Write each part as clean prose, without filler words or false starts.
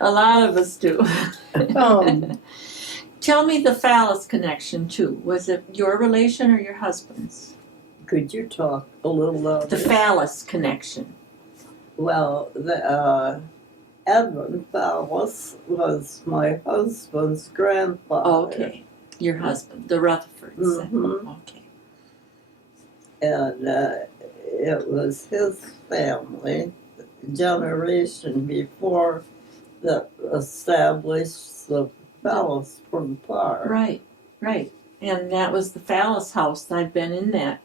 A lot of us do. Um, Tell me the Fallas connection too. Was it your relation or your husband's? could you talk a little louder? The Fallas connection. Well, Edmund Fallas was my husband's grandfather. Okay, your husband, the Rutherfords. Mhm. Okay. And it was his family, generation before, that established the Fallasburg Park. Right, right. And that was the Fallas house. I've been in that.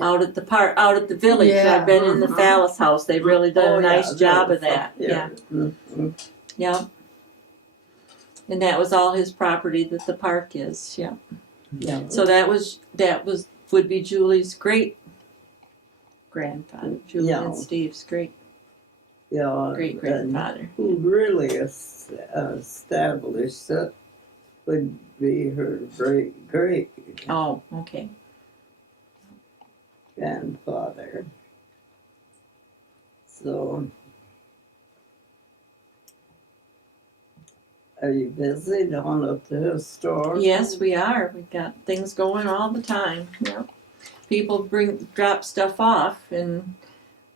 Out at the park, out at the village. Yeah, I've been in the Fallas house. They've really done a nice job of that. Yeah. Yeah. And that was all his property that the park is. Yeah. Yeah. So would be Julie's great grandfather. Julie Yeah. and Steve's great Yeah, great grandfather. Who really established it would be her great Oh, okay. grandfather. So, are you busy down at the historical? Yes, we are. We've got things going all the time. Yeah. People drop stuff off, and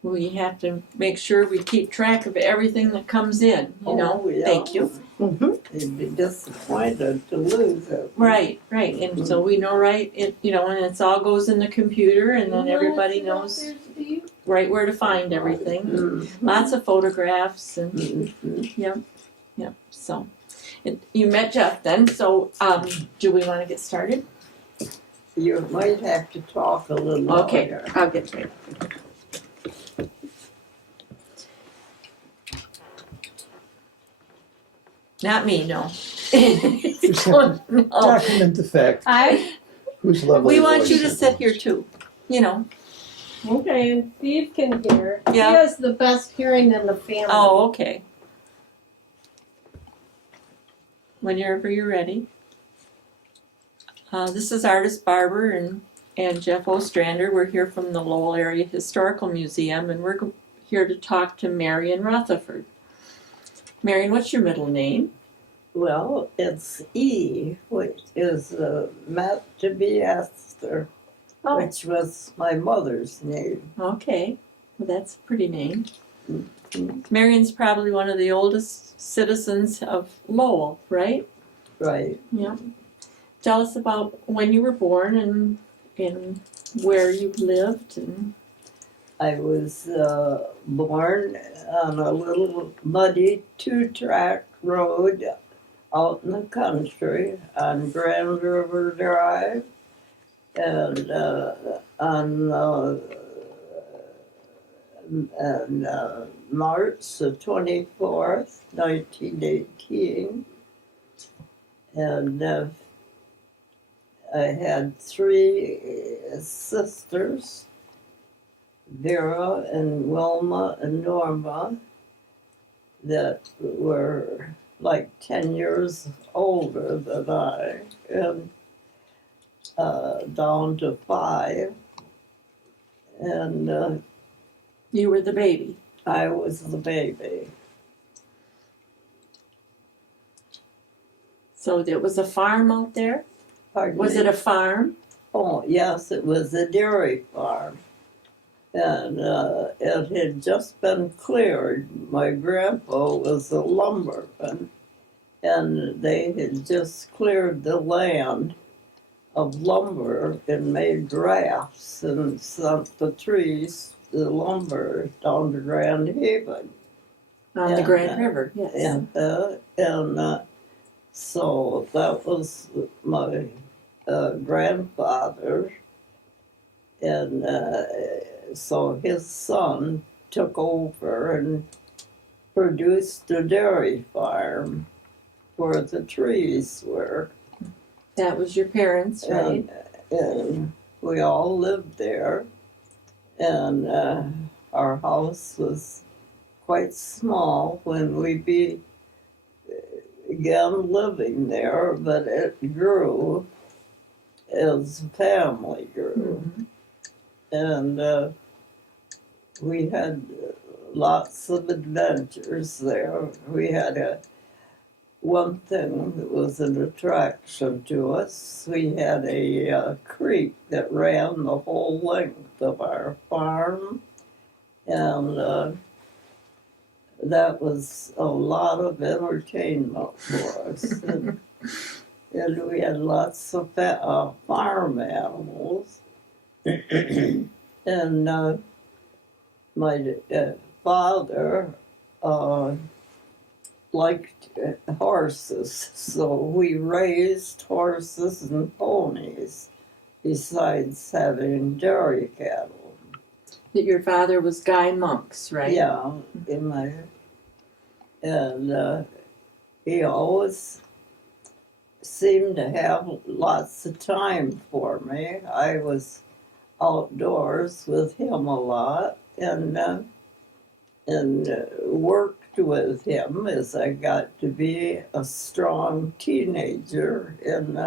we have to make sure we keep track of everything that comes in. You know. Oh, yeah. Thank you. Mm-hmm. You'd be disappointed to lose it. Right, and so we know, right? And it all goes in the computer, and then everybody knows right where to find everything. Mm-hmm. Lots of photographs, and Mm-hmm. yep. So, you met Jeff then. So, do we want to get started? You might have to talk a little Okay, louder. I'll get to it. Not me, no. No. Document the fact. Who's lovely. We want you voice to it sit was. here too. You know. Okay, and Steve can hear. Yeah. He has the best hearing in the family. Oh, okay. Whenever you're ready. This is artist Barber and Jeff Ostrander. We're here from the Lowell Area Historical Museum, and we're here to talk to Marian Rutherford. Marian, what's your middle name? Well, it's E, which is meant to be Esther, Oh, which was my mother's name. okay. Well, that's a pretty name. Mhm. Marian's probably one of the oldest citizens of Lowell, right? Right. Yeah. Tell us about when you were born and where you lived. And I was born on a little muddy two-track road out in the country on Grand River Drive, and on March the 24th, 1918, and I had three sisters, Vera and Wilma and Norma, that were like 10 years older than I, and down to 5. And you were the baby. I was the baby. So there was a farm out there? Pardon Was me? it a farm? Oh, yes, it was a dairy farm. And it had just been cleared. My grandpa was a lumberman, and they had just cleared the land of lumber and made rafts and sent the trees, the lumber, down to Grand Haven. On the Grand River, yes. And so that was my grandfather, and so his son took over and produced a dairy farm where the trees were. That was your parents, right? And we all lived there, and our house was quite small when we began living there, but it grew as the family grew. Mhm. And we had lots of adventures there. We had one thing that was an attraction to us. We had a creek that ran the whole length of our farm, and that was a lot of entertainment for us. And we had lots of farm animals. And my father liked horses, so we raised horses and ponies besides having dairy cattle. Your father was Guy Monk's, right? Yeah, and he always seemed to have lots of time for me. I was outdoors with him a lot, and worked with him as I got to be a strong teenager, and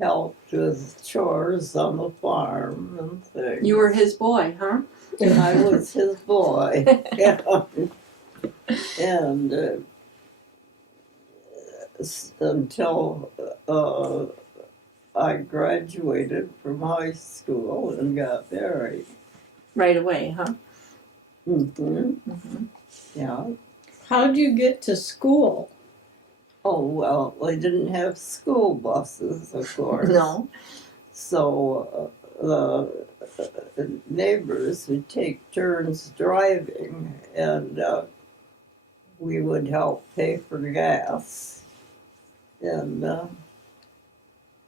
helped with chores on the farm and things. You were his boy, huh? I was his boy. Yeah. And until I graduated from high school and got married. Right away, huh? Yeah. How'd you get to school? Oh, well, they didn't have school buses, of course. No. So the neighbors would take turns driving, and we would help pay for gas. And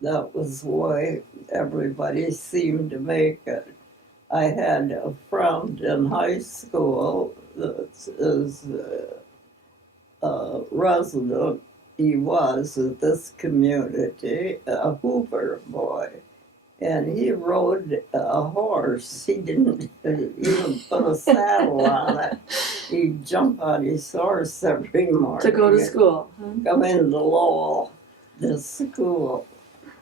that was the way everybody seemed to make it. I had a friend in high school that is a resident. He was at this community, a Hoover boy, and he rode a horse. He didn't even put a saddle on it. He'd jump on his horse every morning To go to school. Huh? come into Lowell, to school.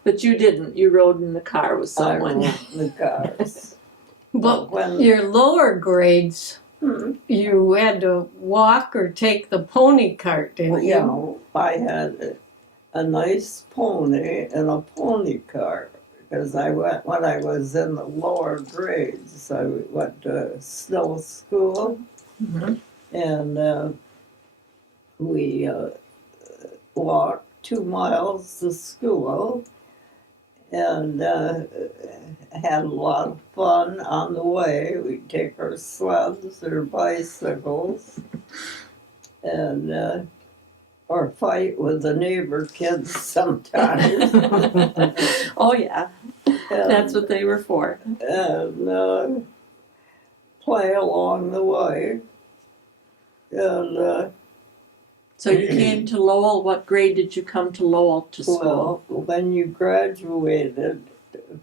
But you didn't. You rode in the car with I someone. rode the cars. But when your lower grades, Hmm. you had to walk or take the pony cart, didn't Well, you? you know, I had a nice pony and a pony cart because when I was in the lower grades. I went to snow school, and we walked 2 miles to school, and had a lot of fun on the way. We'd take our sleds or bicycles, and or fight with the neighbor kids sometimes. Oh, yeah. That's what they were for. And play along the way. And So you came to Lowell. What grade did you come to Lowell to school? well, when you graduated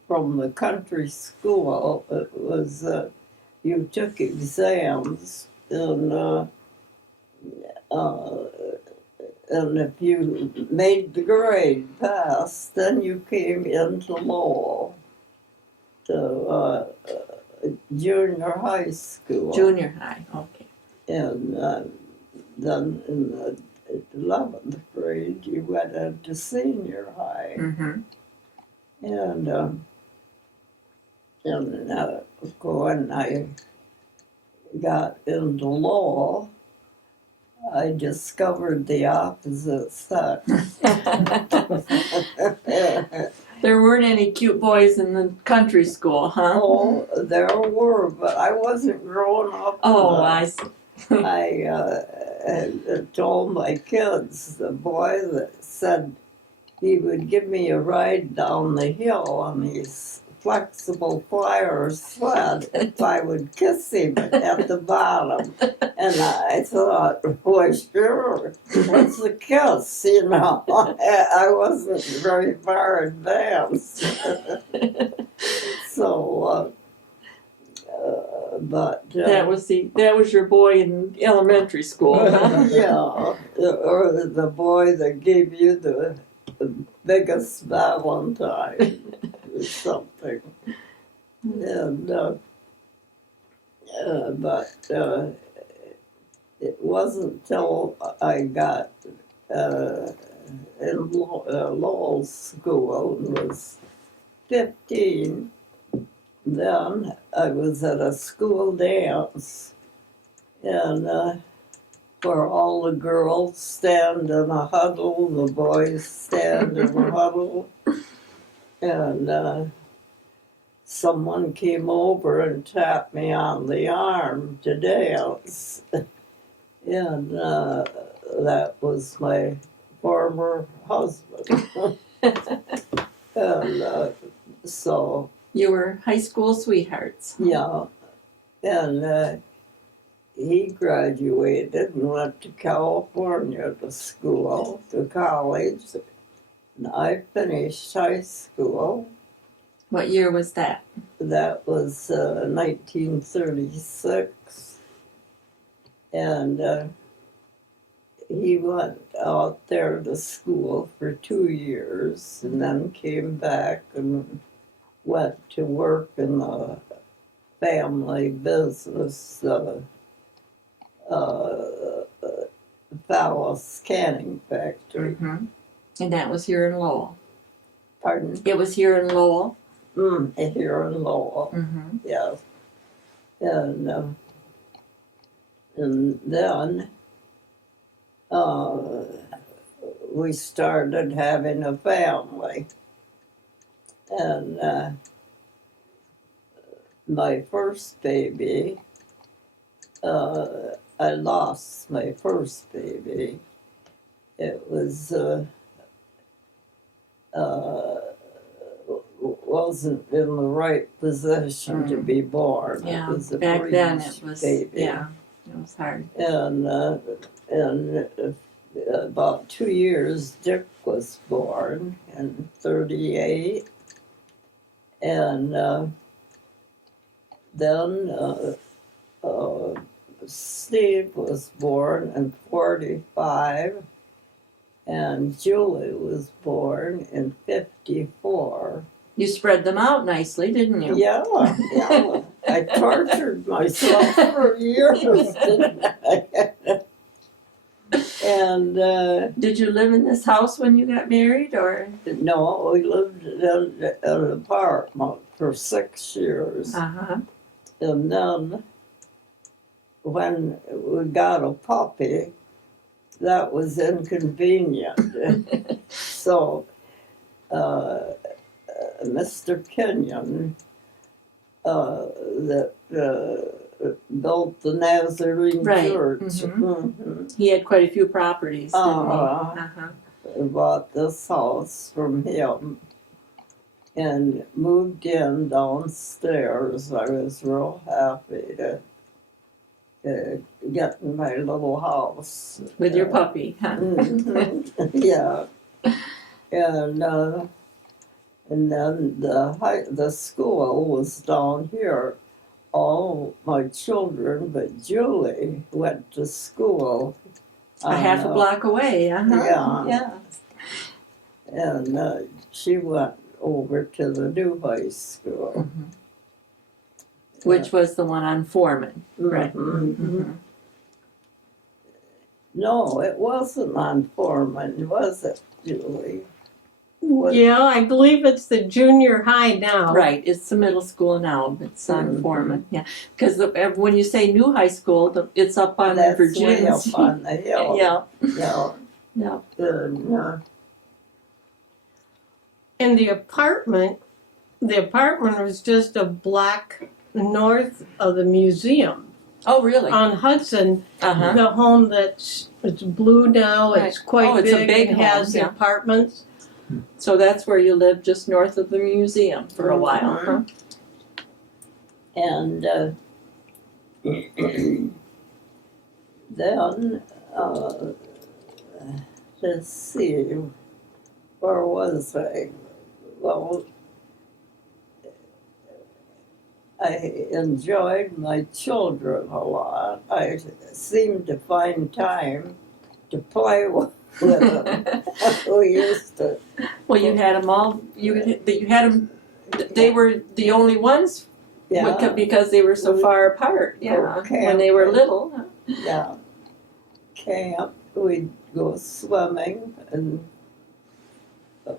from the country school, it was you took exams, and if you made the grade pass, then you came into Lowell to junior high school. Junior high. Okay. And then in the 11th grade, you went into senior high. Mm-hmm. And when I got into Lowell, I discovered the opposite sex. There weren't any cute boys in the country school, huh? Oh, there were, but I wasn't growing up. Oh, enough. I see. I told my kids, the boy that said he would give me a ride down the hill on his flexible flyer sled if I would kiss him at the bottom. And I thought, well, sure, what's a kiss? You know, I wasn't very far advanced. So, but That was your boy in elementary school, huh? yeah, or the boy that gave you the biggest Valentine or something. And but it wasn't till I got in Lowell school and was 15. Then I was at a school dance, and where all the girls stand in a huddle, the boys stand in a huddle, and someone came over and tapped me on the arm to dance, and that was my former husband. And so, You were high school sweethearts. yeah, and he graduated and went to California to school, to college, and I finished high school. What year was that? That was 1936, and he went out there to school for 2 years and then came back and went to work in the family business, Fallas canning factory. Mm-hmm. And that was here in Lowell. Pardon? It was here in Lowell. Here in Lowell, Mm-hmm. yes. And then we started having a family. And my first baby, I lost my first baby. It was wasn't in the right position to be born. Yeah, It was a back then breech it was, baby. yeah, it was hard. And about 2 years, Dick was born in 38. And then Steve was born in 45, and Julie was born in 54. You spread them out nicely, didn't you? Yeah. I tortured myself for years, didn't I? And Did you live in this house when you got married, or? no, we lived in an apartment for 6 years. Uh-huh. And then when we got a puppy, that was inconvenient. So Mr. Kenyon, that built the Nazarene Right. Church, Mhm. He had quite a few properties, didn't he? Uh-huh. bought this house from him and moved in downstairs. I was real happy to get in my little house. With your puppy, huh? Yeah. And then the school was down here. All my children, but Julie went to school. A half a block away, uh-huh. Yeah. And she went over to the new high school. Mhm. Which was the one on Foreman, right? Mm-hmm. No, it wasn't on Foreman, was it, Julie? What? Yeah, I believe it's the junior high now. Right, it's the middle school now, but it's on Mhm. Foreman, yeah. Because when you say new high school, it's up on That's Virginia. way up on the hill. Yeah, Yeah. yeah. And, And the apartment was just a block north of the museum Oh, really? on Hudson. Uh-huh. The home it's blue now. It's quite Oh, it's a big. big It has home, yeah. apartments. So that's where you lived, just north of the museum for a while, huh? and then, let's see, where was I? Well, I enjoyed my children a lot. I seemed to find time to play with them. We used to. Well, you had them all, you had them, they were the only ones Yeah. because they were so far apart, yeah, Okay. when they were little. Yeah, camp, we'd go swimming, and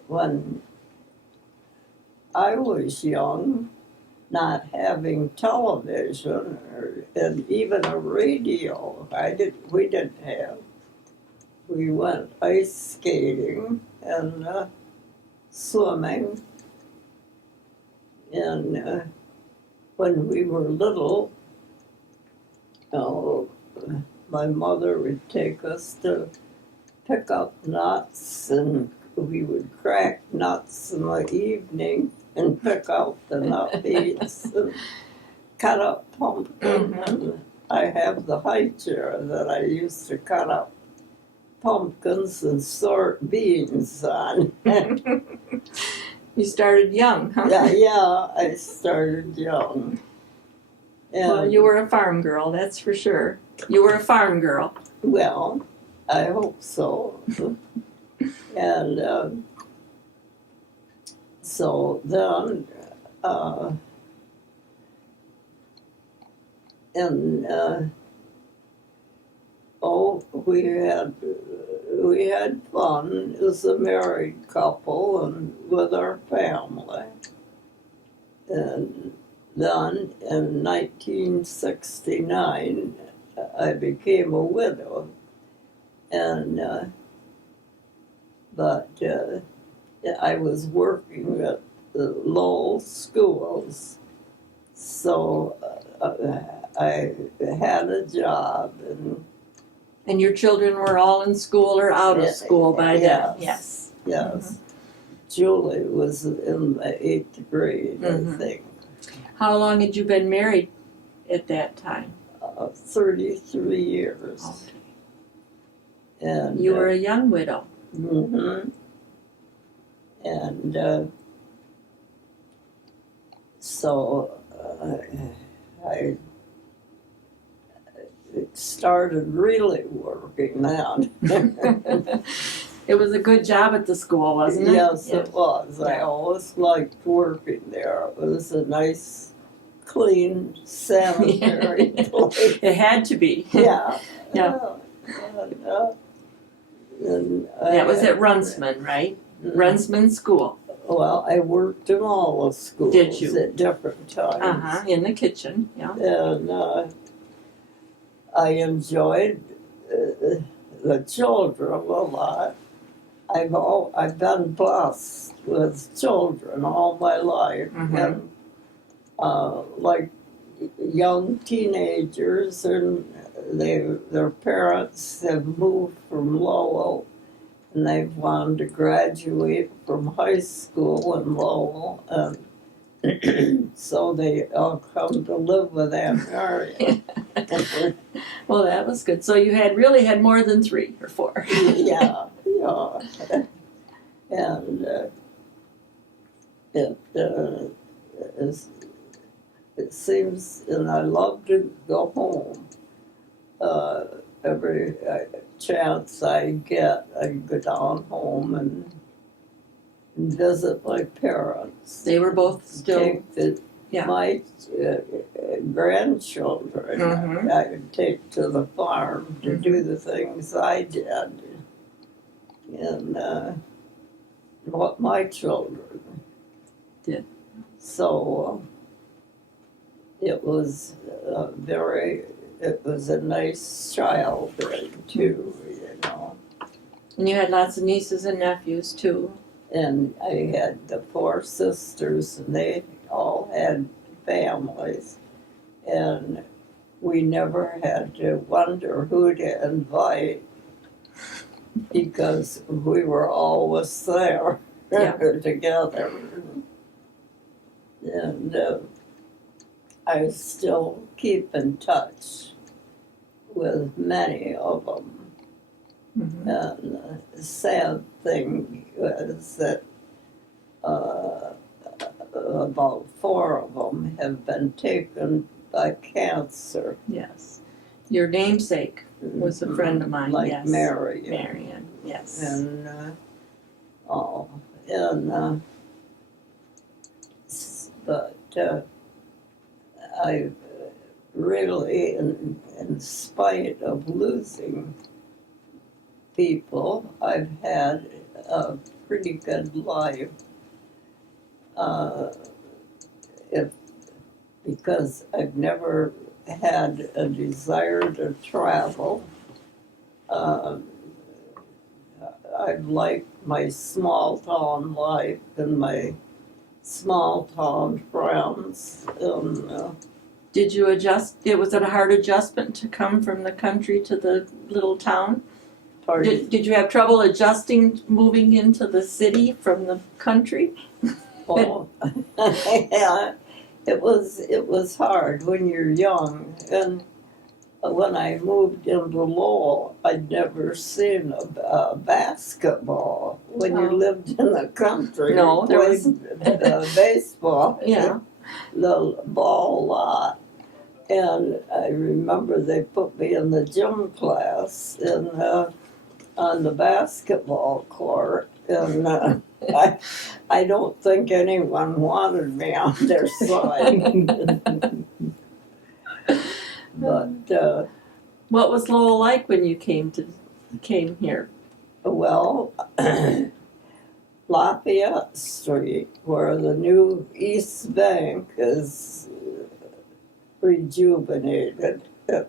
when I was young, not having television and even a radio, we didn't have. We went ice skating and swimming, and when we were little, my mother would take us to pick up nuts, and we would crack nuts in the evening and pick out the nut beads and cut up pumpkin. And I have the high chair that I used to cut up pumpkins and sort beans on. You started young, huh? Yeah, I started young. And, Well, you were a farm girl, that's for sure. You were a farm girl. well, I hope so. And so then, we had fun as a married couple and with our family. And then in 1969, I became a widow. And but I was working at the Lowell schools, so I had a job. And your children were all in school or out of school by then? Yes. Yes. Julie was in the 8th grade, I think. How long had you been married at that time? 33 years. Okay. And You were a young widow. And so I started really working then. It was a good job at the school, wasn't it? Yes, it was. I always liked working there. It was a nice, clean, sanitary place. It had to be. Yeah. Yeah. And That was at Runsman, right? Runsman School. Well, I worked in all the schools. Did you? At different times. In the kitchen, yeah. And I enjoyed the children a lot. I've been blessed with children all my life, and like young teenagers, and their parents have moved from Lowell, and they've wanted to graduate from high school in Lowell, and so they all come to live with Aunt Marian. Well, that was good. So you really had more than 3 or 4. Yeah. And it seems, and I love to go home. Every chance I get, I go down home and visit my parents. They were both still. Take my grandchildren I would take to the farm to do the things I did. And what my children did. So it was it was a nice childhood too, And you had lots of nieces and nephews too. And I had the 4 sisters, and they all had families, and we never had to wonder who to invite, because we were always there together. And I still keep in touch with many of them. And the sad thing is that about 4 of them have been taken by cancer. Yes. Your namesake was a friend of mine, like yes. Marian. Marian, yes. And but I really, in spite of losing people. I've had a pretty good life. If because I've never had a desire to travel. I've liked my small town life and my small town friends. Did you adjust? Was it a hard adjustment to come from the country to the little town? Did you have trouble adjusting, moving into the city from the country? Oh, yeah, it was hard when you're young. And when I moved into Lowell, I'd never seen a basketball. When you lived in the country, No, you there played baseball, Yeah. the ball a lot. And I remember they put me in the gym class on the basketball court, and I don't think anyone wanted me on their side. But What was Lowell like when you came here? well, Lafayette Street, where the new East Bank is rejuvenated, it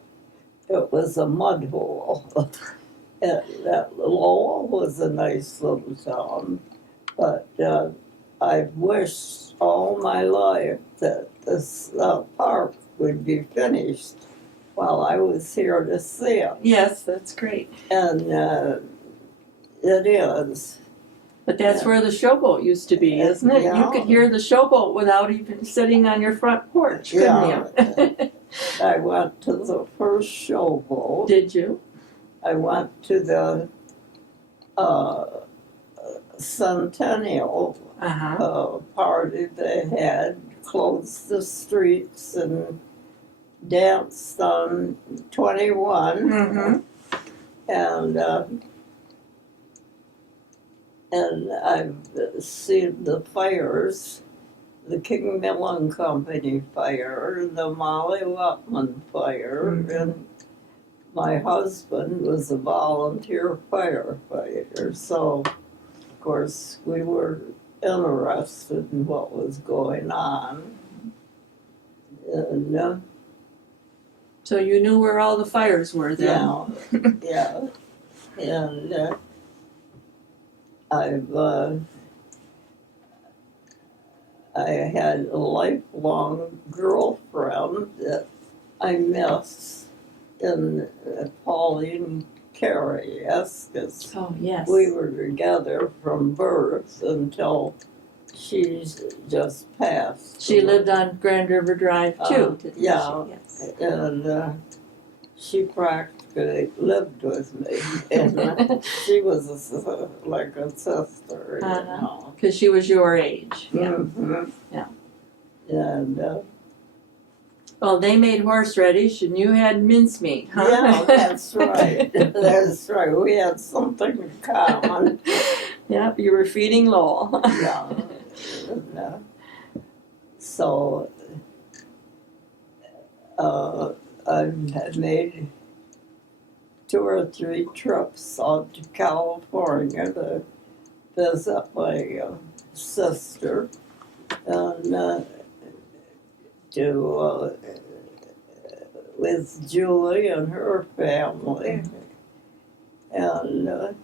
was a mud hole. Lowell was a nice little town, but I've wished all my life that this park would be finished while I was here to see it. Yes, that's great. And it is. But that's where the showboat used to be, isn't it? Yeah. You could hear the showboat without even sitting on your front porch, couldn't you? I went to the first showboat. Did you? I went to the centennial party they had, closed the streets and danced on 21. Mm-hmm. And I've seen the fires, the King Millen Company fire, the Molly Wetman fire, and my husband was a volunteer firefighter, so of course we were interested in what was going on. And So you knew where all the fires were then? yeah. And I had a lifelong girlfriend that I miss in Pauline Carey, because Oh, yes. we were together from birth until she just passed. She lived on Grand River Drive too, didn't yeah. she? Yes. And she practically lived with me. And she was like a sister, you know. Because she was your age. Yeah. Mm-hmm. Yeah. And Well, they made horseradish and you had mincemeat, huh? yeah, that's right. That's right. We had something in common. Yep, you were feeding Lowell. Yeah. And, so I've made 2 or 3 trips out to California to visit my sister and with Julie and her family, and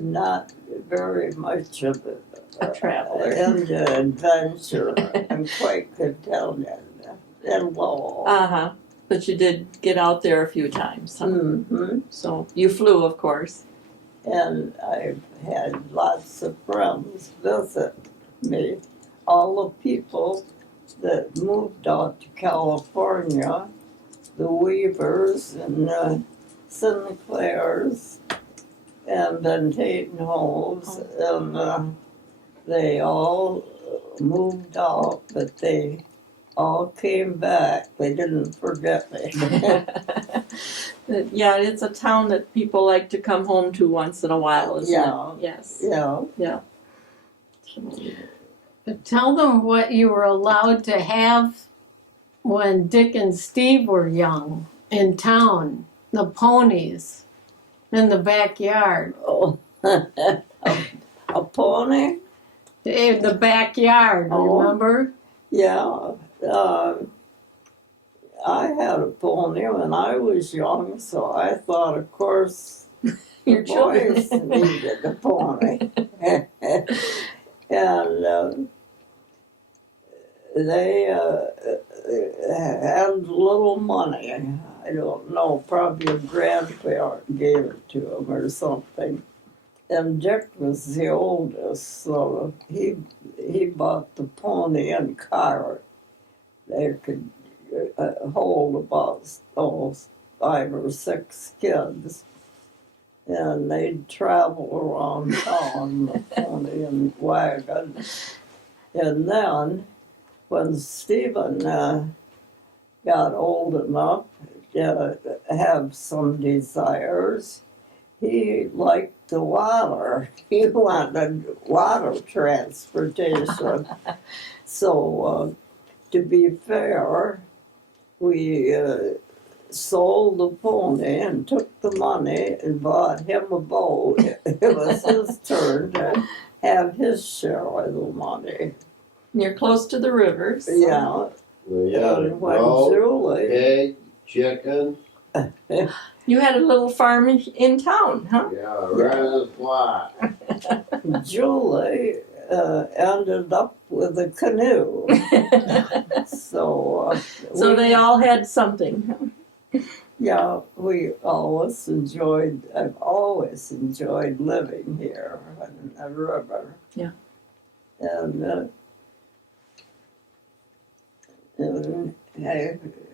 not very much of A traveler. into adventure. I'm quite content in Lowell. Uh-huh. But you did get out there a few times, huh? Mm-hmm. So you flew, of course. And I've had lots of friends visit me. All the people that moved out to California, the Weavers and Sinclairs and Van Tatenhoves, and they all moved out, but they all came back. They didn't forget me. Yeah, it's a town that people like to come home to once in a while, isn't Yeah. it? Yes. Yeah. Yeah. But tell them what you were allowed to have when Dick and Steve were young in town. The ponies. in the backyard. Oh, a pony? In the backyard, Oh. remember? Yeah. I had a pony when I was young, so I thought, of course, Your the boys children. needed a pony. And they had little money. I don't know, probably a grandparent gave it to them or something. And Dick was the oldest, so he bought the pony and cart. They could hold about 5 or 6 kids, and they'd travel around town, the pony and wagon. And then, when Stephen got old enough to have some desires, he liked the water. He wanted water transportation. So, to be fair, we sold the pony and took the money and bought him a boat. It was his turn to have his share of the money. You're close to the rivers. So. Yeah. We had a And when goat, Julie, pig, chicken, You had a little farm in town, huh? yeah, right as a fly. Julie ended up with a canoe. So, So they all had something. yeah, we always enjoyed, I've always enjoyed living here on the river. Yeah. And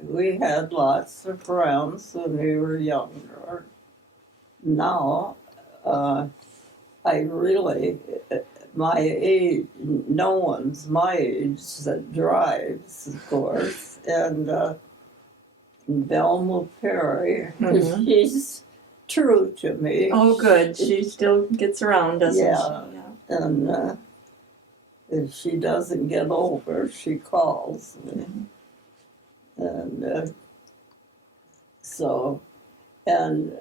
we had lots of friends when we were younger. Now, I really, my age, no one's my age that drives, of course, and Velma Perry, Mhm. she's true to me. Oh, good. She still gets around, doesn't Yeah. she? Yeah. And if she doesn't get over, she calls me. And so, and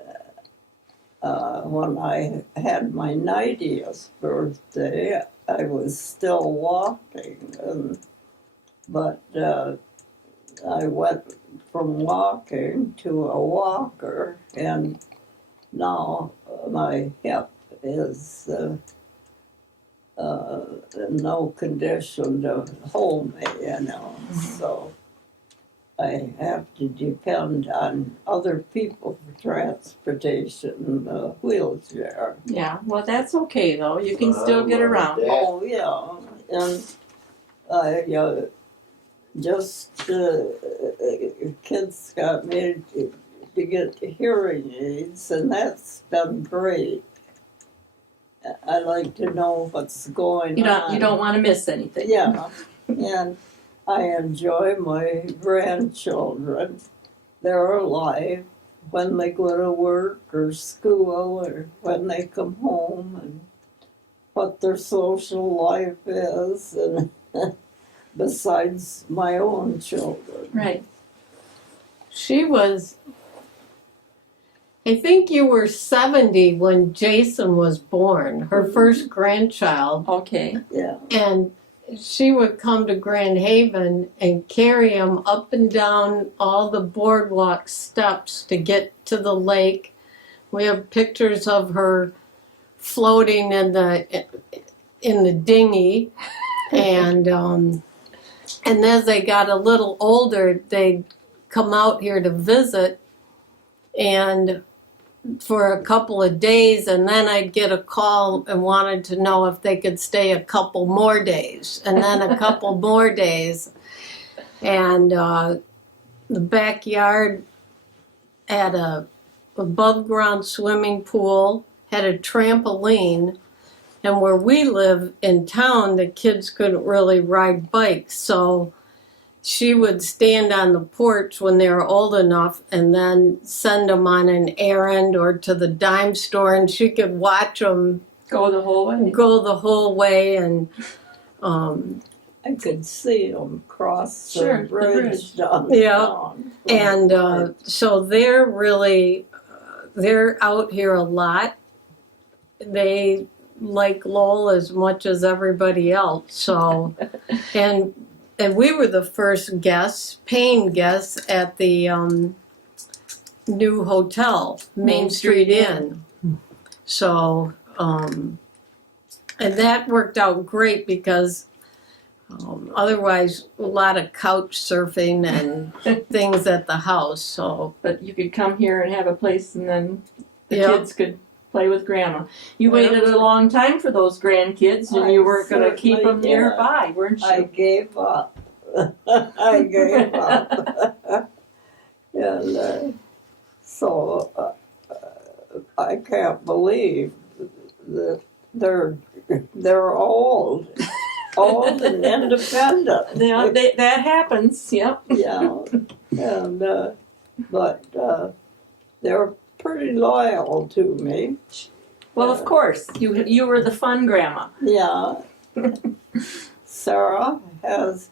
when I had my 90th birthday, I was still walking, but I went from walking to a walker, and now my hip is in no condition to hold me, so I have to depend on other people for transportation in a wheelchair. Yeah. Well, that's okay though. You can still get around. Yeah. Oh, yeah, and I just kids got me to get hearing aids, and that's been great. I like to know what's going on. You don't want to miss anything. Yeah, and I enjoy my grandchildren. They're alive when they go to work or school or when they come home, and what their social life is, and besides my own children. Right. She was, I think you were 70 when Jason was born, her first grandchild. Okay. Yeah. And she would come to Grand Haven and carry him up and down all the boardwalk steps to get to the lake. We have pictures of her floating in the dinghy, and as they got a little older, they'd come out here to visit, and for a couple of days, and then I'd get a call and wanted to know if they could stay a couple more days, and then a couple more days. And the backyard had a above ground swimming pool, had a trampoline, and where we live in town, the kids couldn't really ride bikes, so she would stand on the porch when they were old enough and then send them on an errand or to the dime store, and she could watch them Go the whole way. go the whole way. And I could see them cross Sure, the bridge down. Yeah. So they're really they're out here a lot. They like Lowell as much as everybody else. So, and we were the first guests, paying guests at the new hotel, Main Street Inn. So, and that worked out great because otherwise a lot of couch surfing and things at the house. So, But you could come here and have a place, and then the Yep. kids could play with Grandma. You waited a long time for those grandkids, and you weren't going to keep them certainly did. nearby, weren't you? I gave up. I gave up. And so I can't believe that they're old and independent. Yeah, that happens. Yep. Yeah, and but they're pretty loyal to me. Well, of course, you were the fun grandma. Yeah. Sarah has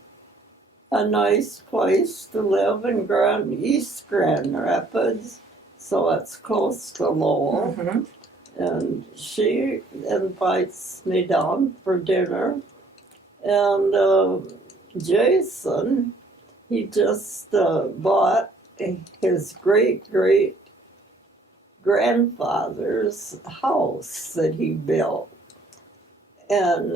a nice place to live in East Grand Rapids, so it's close to Lowell. Mm-hmm. And she invites me down for dinner. And Jason, he just bought his great grandfather's house that he built. And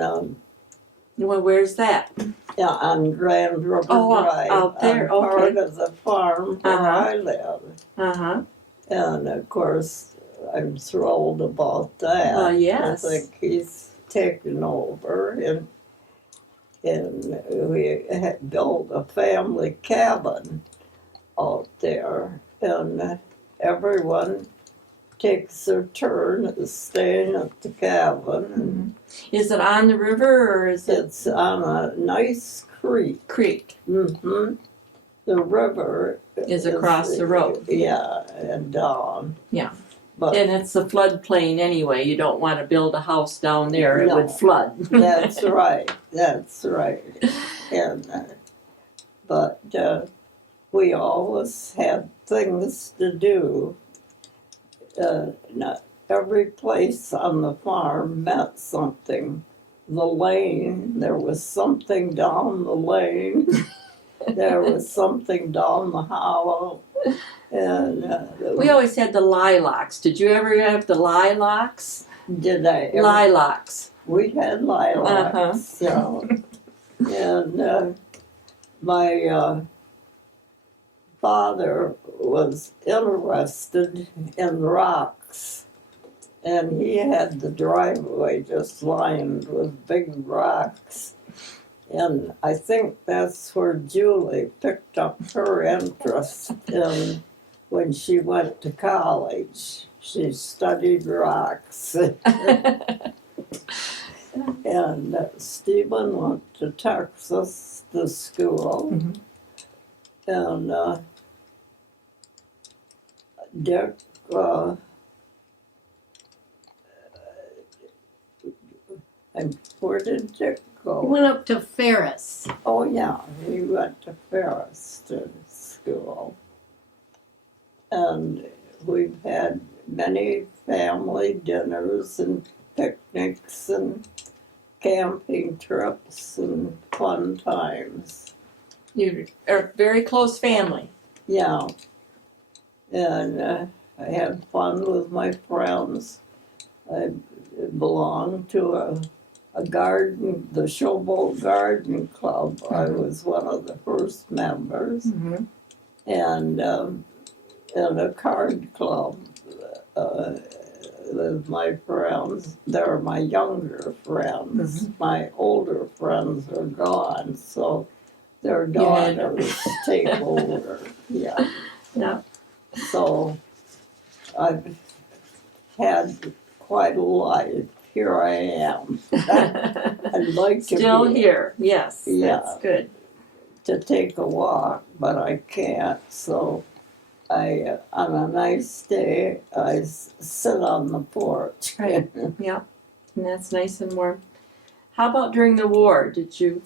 Well, where's that? yeah, on Grand River Drive. Out there, on part okay. of the farm where Uh-huh. I live. Uh-huh. And of course, I'm thrilled about that. Well, yes. I think he's taken over, and we had built a family cabin out there, and everyone takes their turn at staying at the cabin. Is it on the river or is it It's on a nice creek. creek? The river Is across the road. Yeah, and down. Yeah. But And it's a floodplain anyway. You don't want to build a house down there. It No. would flood. that's right. That's right. And but we always had things to do. Not every place on the farm meant something. The lane, there was something down the lane. There was something down the hollow. And We always had the lilacs. Did you ever have the lilacs? did I ever? Lilacs. We had lilacs. So, and my father was interested in rocks, and he had the driveway just lined with big rocks. And I think that's where Julie picked up her interest in when she went to college. She studied rocks. And Stephen went to Texas to school. Mhm. And Dick, and where did Dick we go? went up to Ferris. Oh, yeah, he went to Ferris to school. And we've had many family dinners and picnics and camping trips and fun times. You are a very close family. Yeah. And I had fun with my friends. I belonged to a garden, the Showboat Garden Club. I was one of the first members. Mm-hmm. And a card club with my friends. They're my younger friends. My older friends are gone, so their daughters take over. Yeah. Yeah. So I've had quite a life. Here I am. I'd like to Still be here. Yes. Yeah. That's good. to take a walk, but I can't. So I, on a nice day, I sit on the porch. Right. Yeah. And that's nice and warm. How about during the war? Did you,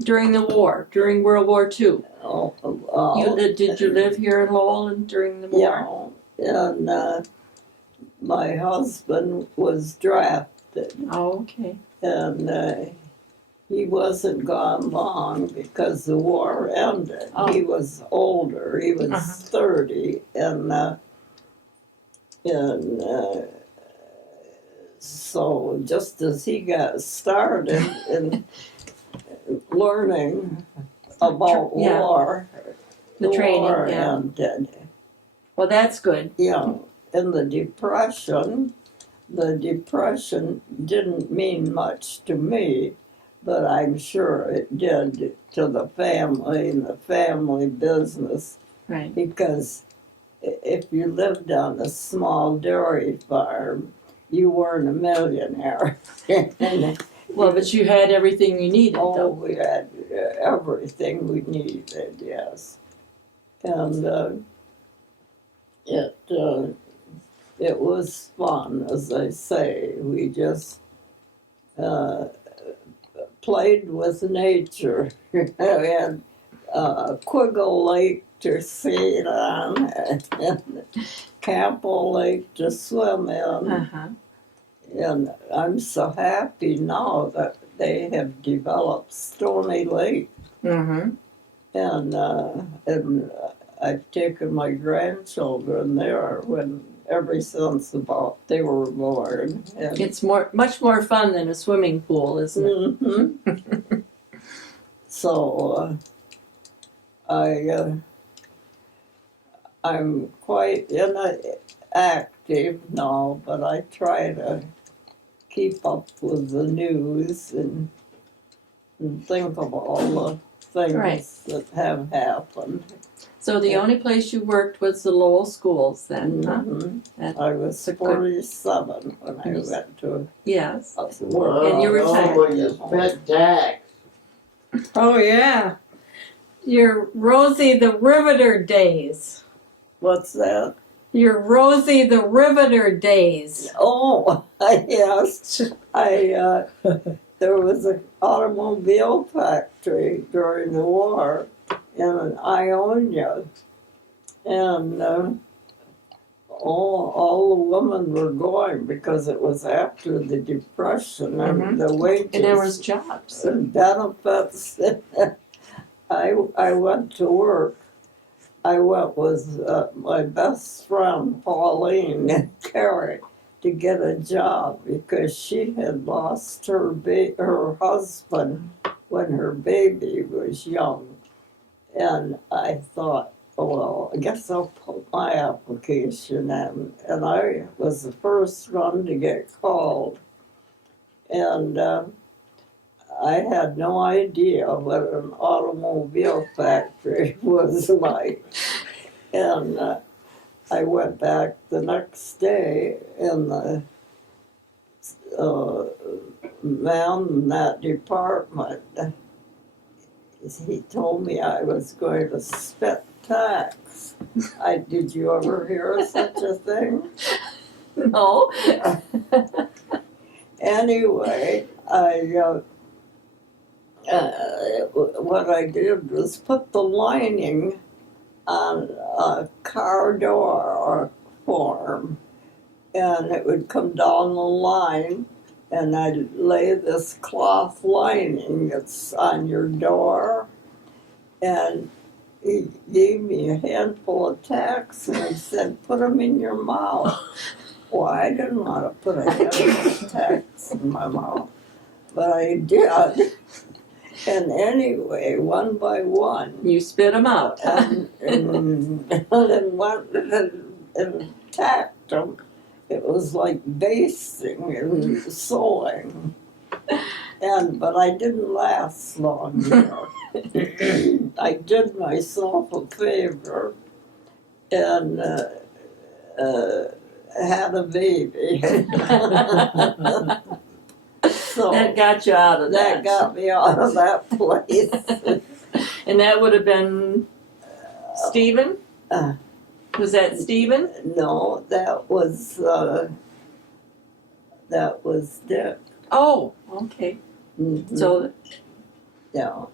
during World War II? Oh, Did you live here in Lowell during the war? and my husband was drafted, Oh, okay. and he wasn't gone long because the war ended. Oh. He was older. He was 30, and so just as he got started in learning about Yeah. war, The training, war yeah. ended. Well, that's good. Yeah, in the Depression didn't mean much to me, but I'm sure it did to the family and the family business, Right. because if you lived on a small dairy farm, you weren't a millionaire. Well, but you had everything you needed, Oh, though. we had everything we needed, yes. And it was fun, as I say. We just played with nature. We had Quiggle Lake to skate on, and Campo Lake to swim in. Uh-huh. And I'm so happy now that they have developed Stony Lake. Mm-hmm. And I've taken my grandchildren there ever since about they were born. And It's much more fun than a swimming pool, isn't it? Mhm. So I'm quite active now, but I try to keep up with the news and think of all the things Right. that have happened. So the only place you worked was the Lowell schools then, huh? Mhm. That- I was a good- 47 when I went to Yes. work. And you retired. Oh, you spent tax. Oh, yeah. Your Rosie the Riveter days. What's that? Your Rosie the Riveter days. Oh, yes. There was an automobile factory during the war in Ionia, and all the women were going because it was after the Depression, and the wages And there was jobs. and benefits. I went to work. I went with my best friend Pauline Carey to get a job because she had lost her husband when her baby was young, and I thought, oh, well, I guess I'll put my application in, and I was the first one to get called, and I had no idea what an automobile factory was like. And I went back the next day, and the man in that department, he told me I was going to spit tax. Did you ever hear of such a thing? No. Anyway, what I did was put the lining on a car door form, and it would come down the line, and I'd lay this cloth lining that's on your door, and he gave me a handful of tacks, and he said, put them in your mouth. Well, I didn't want to put a handful of tacks in my mouth, but I did. And anyway, one by one, You spit them out. and went and tacked them. It was like basting and sewing. But I didn't last long there. I did myself a favor and had a baby. So That got you out of that. that got me out of that place. And that would have been Stephen? Was that Stephen? No, that was Dick. Oh, okay. Mhm. So, Yeah,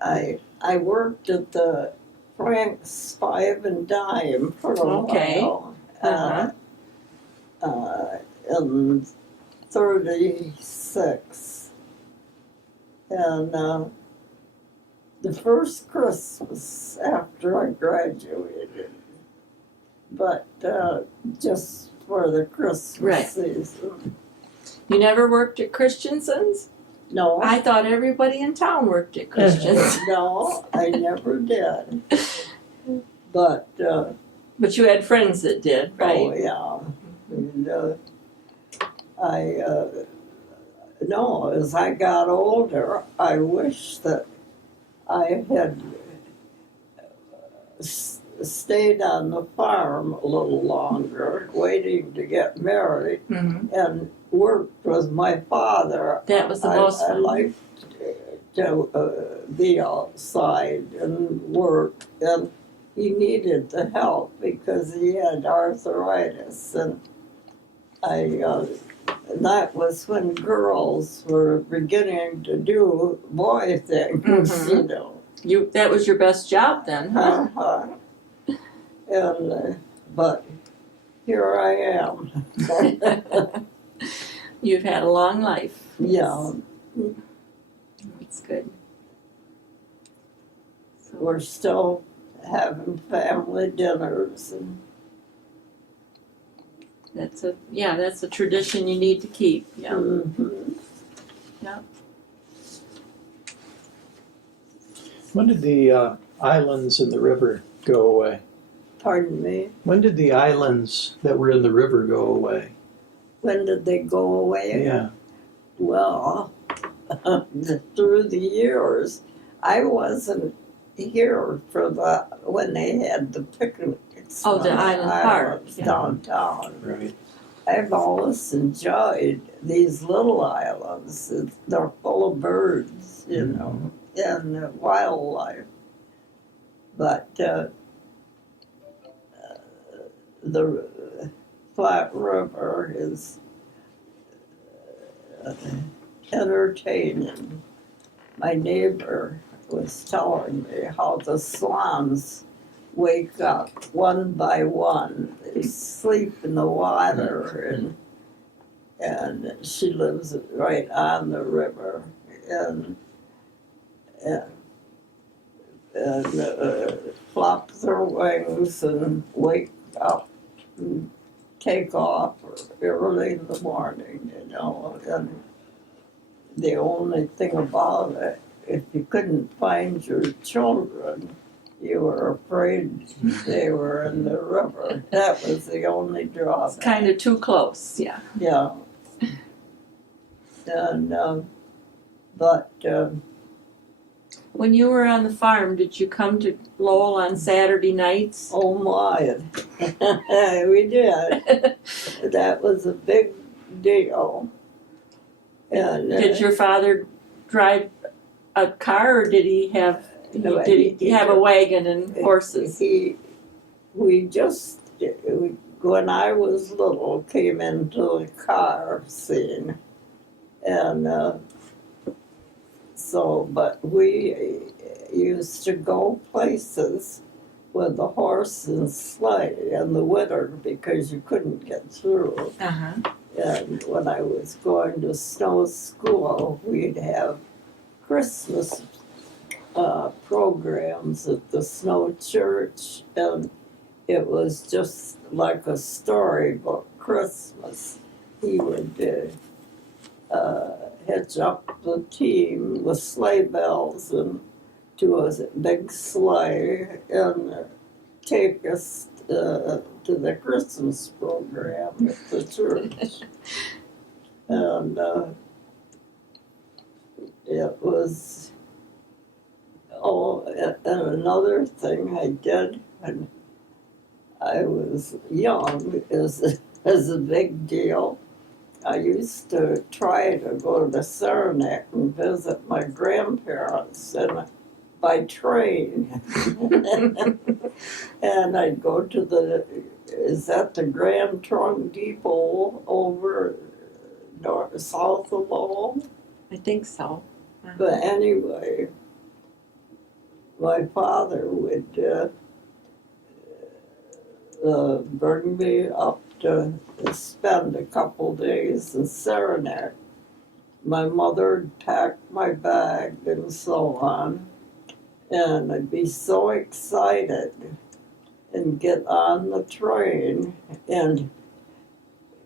I worked at the Frank's Five and Dime for a Okay. while, uh, in 36. And the first Christmas after I graduated, but just for the Christmas Right. season. You never worked at Christensen's? No, I thought everybody in town worked at Christian's. no, I never did. But But you had friends that did, right? oh yeah, and, no. As I got older, I wish that I had stayed on the farm a little longer, waiting to get married, and worked with my father. That was the most I fun. liked to be outside and work, and he needed the help because he had arthritis, and that was when girls were beginning to do boy things, Mhm. That was your best job then, huh? Uh-huh. And but here I am. You've had a long life. Yeah, It's good. So, we're still having family dinners, and that's a tradition you need to keep. Yeah. mhm. When did the islands in the river go away? Pardon me. When did the islands that were in the river go away? When did they go away? Yeah. Well, through the years, I wasn't here for when they had the picnics. Oh, the on island park, islands yeah. downtown. Right. I've always enjoyed these little islands. They're full of birds, and wildlife. But the Flat River is entertaining. My neighbor was telling me how the swans wake up one by one. They sleep in the water, and she lives right on the river, and flop their wings and wake up and take off early in the morning, and the only thing about it, if you couldn't find your children, you were afraid they were in the river. That was the only It's drawback. kind of too close. Yeah. Yeah. And, but, When you were on the farm, did you come to Lowell on Saturday nights? oh my, we did. That was a big deal. And Did your father drive a car, or did he have No, did he have a wagon and horses? When I was little, came into the car scene, and but we used to go places with the horse and sleigh in the winter because you couldn't get through. Uh-huh. And when I was going to snow school, we'd have Christmas programs at the snow church, and it was just like a storybook Christmas. He would hitch up the team with sleigh bells and to a big sleigh and take us to the Christmas program at the church. And it was, and another thing I did when I was young is a big deal. I used to try to go to Saranac and visit my grandparents by train. And I'd go to the Grand Trunk Depot over south of Lowell? I think so. But anyway, my father would bring me up to spend a couple days in Saranac. My mother would pack my bag and so on, and I'd be so excited and get on the train and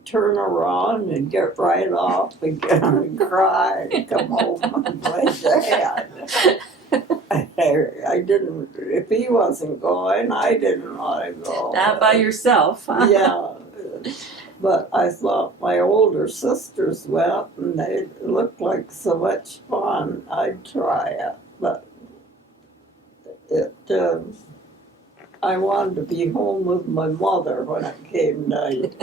turn around and get right off again and cry and come home and my dad. I didn't, if he wasn't going, I didn't want to go. Not by yourself, huh? Yeah. But I thought my older sisters went and they looked like so much fun. I'd try it. But I wanted to be home with my mother when it came night.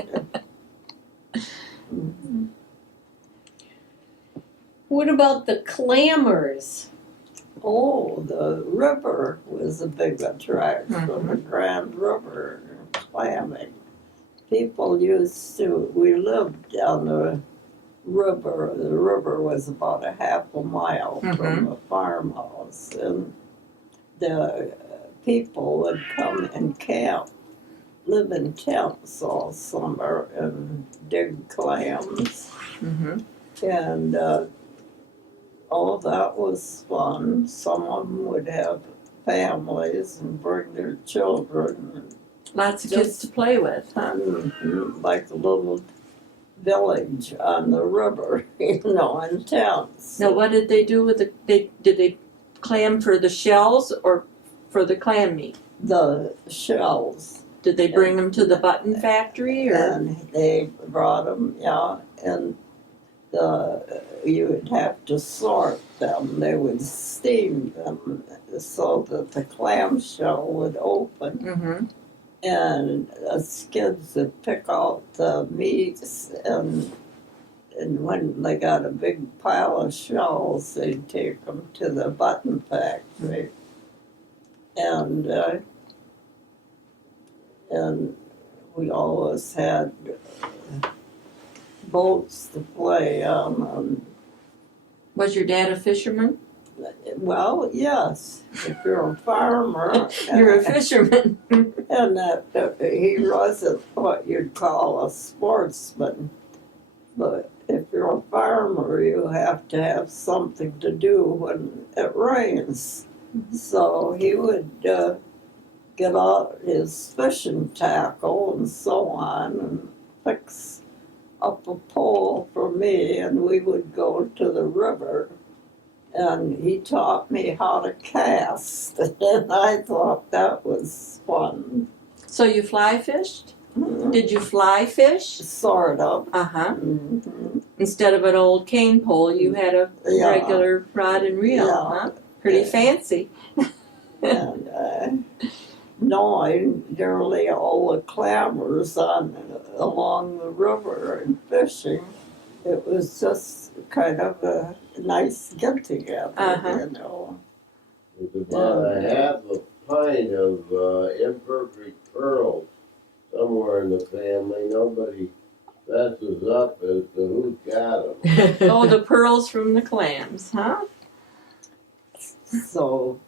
What about the clammers? Oh, the river was a big attraction, the Grand River, clamming. People used to, we lived on the river. The river was about a half a mile from the farmhouse, and the people would come and camp, live in tents all summer and dig clams. And all that was fun. Some of them would have families and bring their children. Lots of kids to play with, huh? Like a little village on the river, in tents. Now, what did they do with did they clam for the shells or for the clam meat? The shells. Did they bring them to the button factory, or? And they brought them, and you would have to sort them. They would steam them so that the clamshell would open. And us kids would pick out the meats, and when they got a big pile of shells, they'd take them to the button factory. And we always had boats to play on. Was your dad a fisherman? Well, yes, if you're a farmer. You're a fisherman. And he wasn't what you'd call a sportsman. But if you're a farmer, you have to have something to do when it rains. So he would get out his fishing tackle and so on and fix up a pole for me, and we would go to the river. And he taught me how to cast, and I thought that was fun. So you fly fished? Did you fly fish? Sort of. Instead of an old cane pole, you had a regular rod and reel, huh? Pretty fancy. And knowing nearly all the clammers along the river and fishing, it was just kind of a nice get-together, There's about a half a pint of imperfect pearls somewhere in the family. Nobody messes up as to who got them. Oh, the pearls from the clams, huh? So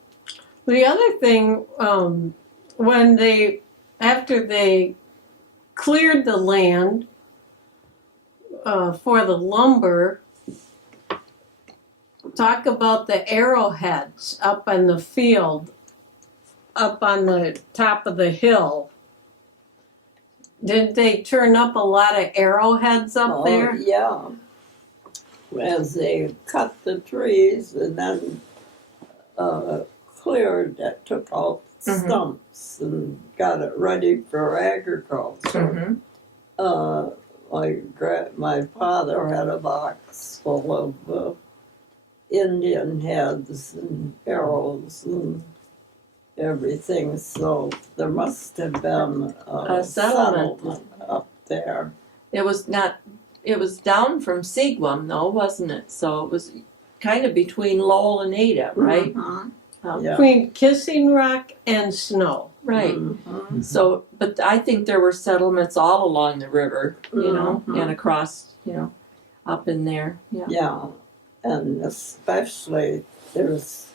The other thing, after they cleared the land for the lumber, talk about the arrowheads up in the field, up on the top of the hill. Did they turn up a lot of arrowheads up there? Yeah. As they cut the trees and then cleared, that took out stumps and got it ready for agriculture. My father had a box full of Indian heads and arrows and everything, so there must have been a settlement up there. It was down from Seaguam though, wasn't it? So it was kind of between Lowell and Ada, right? Between Kissing Rock and Snow. Right. So, but I think there were settlements all along the river, you know, and across, up in there. Yeah, and especially there's